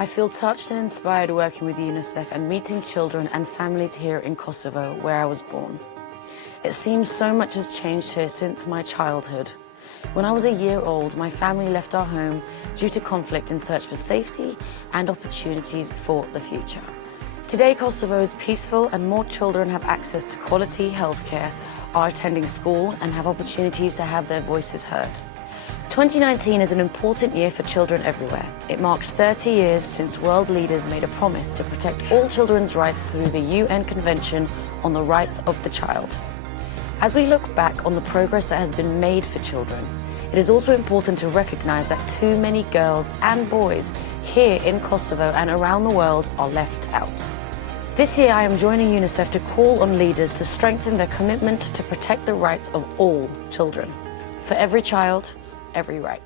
I feel touched and inspired working with UNICEF and meeting children and families here in Kosovo, where I was born. It seems so much has changed here since my childhood. When I was a year old, my family left our home due to conflict in search for safety and opportunities for the future. Today, Kosovo is peaceful and more children have access to quality healthcare, are attending school and have opportunities to have their voices heard. 2019 is an important year for children everywhere. It marks 30 years since world leaders made a promise to protect all children's rights through the UN Convention on the Rights of the Child. As we look back on the progress that has been made for children, it is also important to recognize that too many girls and boys here in Kosovo and around the world are left out. This year I am joining UNICEF to call on leaders to strengthen their commitment to protect the rights of all children. For every child, every right.